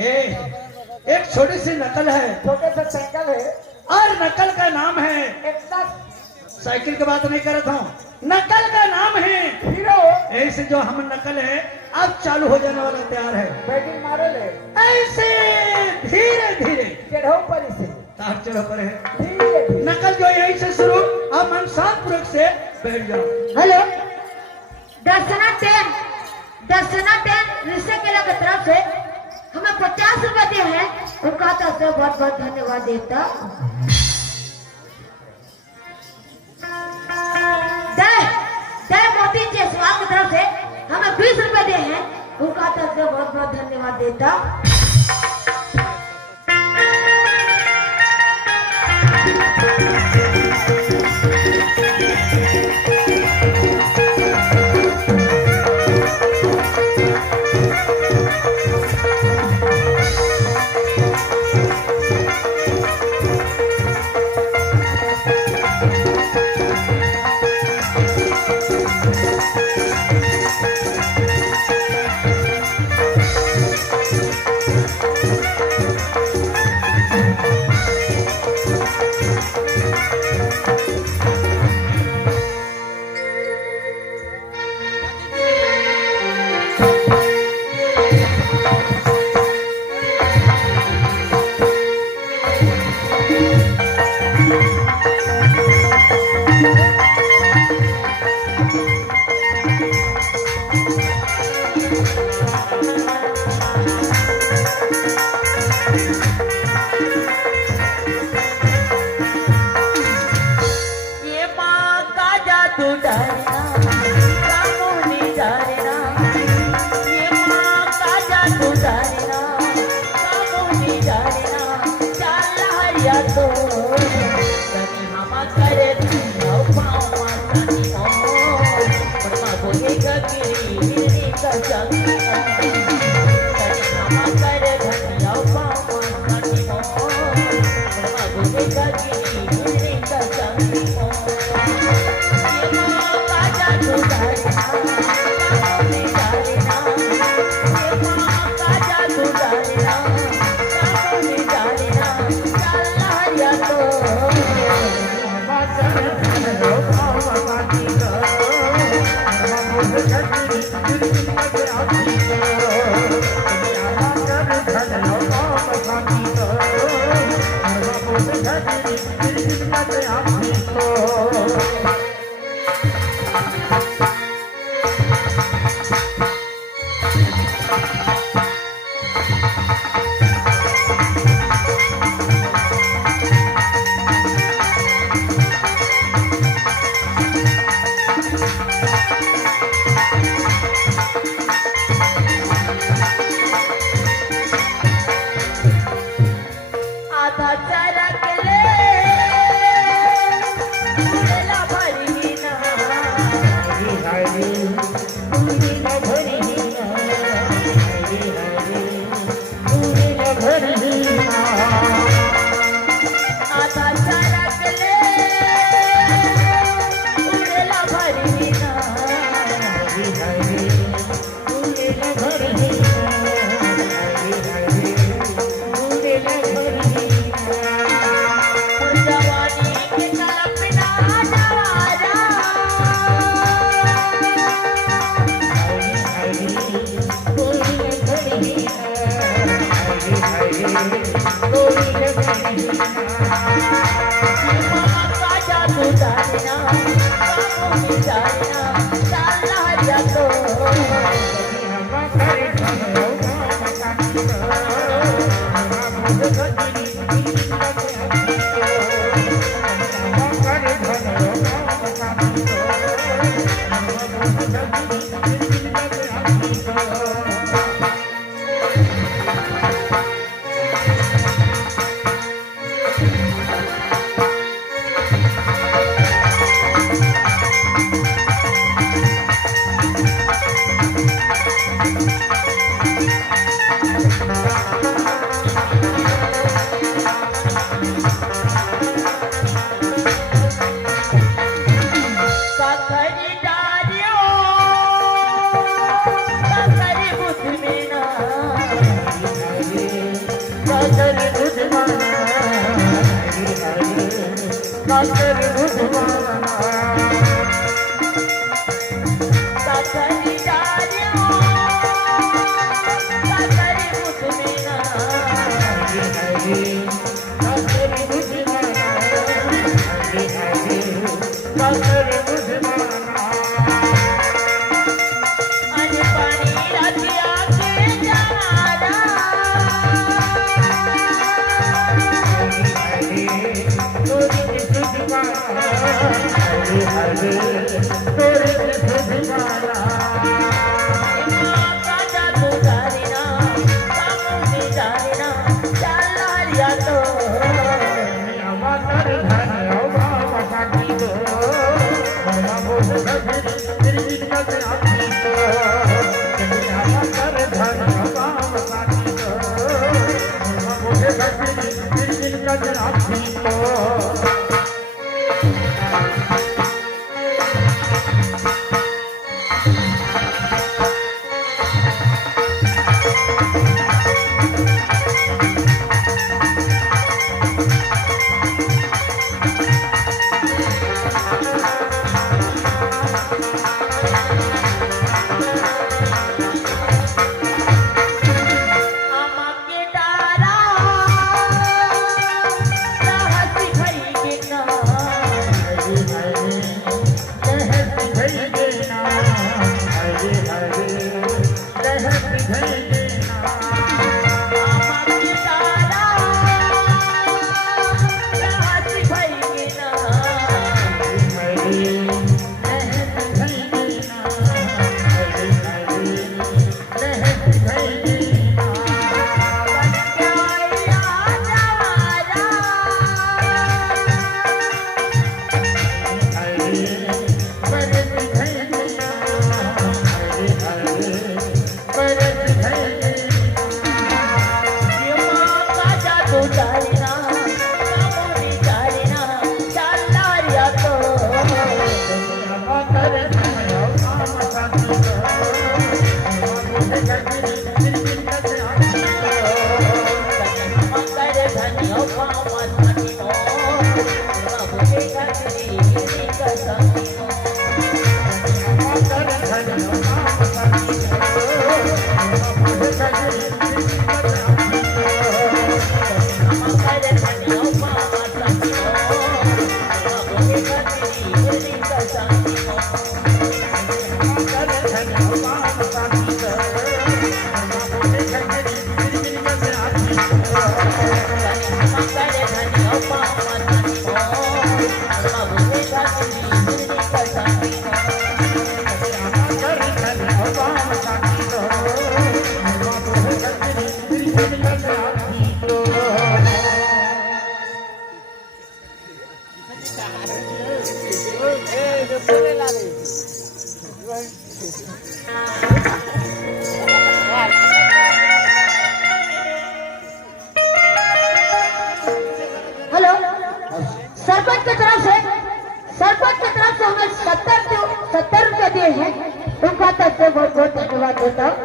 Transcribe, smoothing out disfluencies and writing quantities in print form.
ए, एक छोटी सी नकल है, छोटे से साइकिल है और नकल का नाम है, इतना साइकिल की बात नहीं करता हूँ, नकल का नाम है हीरो ऐसे जो हम नकल है अब चालू हो जाने वाला तैयार है। बैटिंग मारे ले ऐसे धीरे धीरे चढ़ो पर इसे तार चढ़ो पर है धीरे धीरे नकल जो यहीं से शुरू, अब मन शांतपूर्वक से बैठ जाओ। हेलो दर्शना 10 ऋषि केला की तरफ से हमें 50 रुपए दिए हैं, उनका तरफ से बहुत बहुत धन्यवाद देता। जय मोती जयसवाल की तरफ से हमें 20 रुपए दिए हैं, उनका तरफ से बहुत बहुत धन्यवाद देता। हेलो, सरपंच की तरफ से हमें 70 रुपये दिए हैं। उनका तरफ से बहुत बहुत धन्यवाद देता हूँ।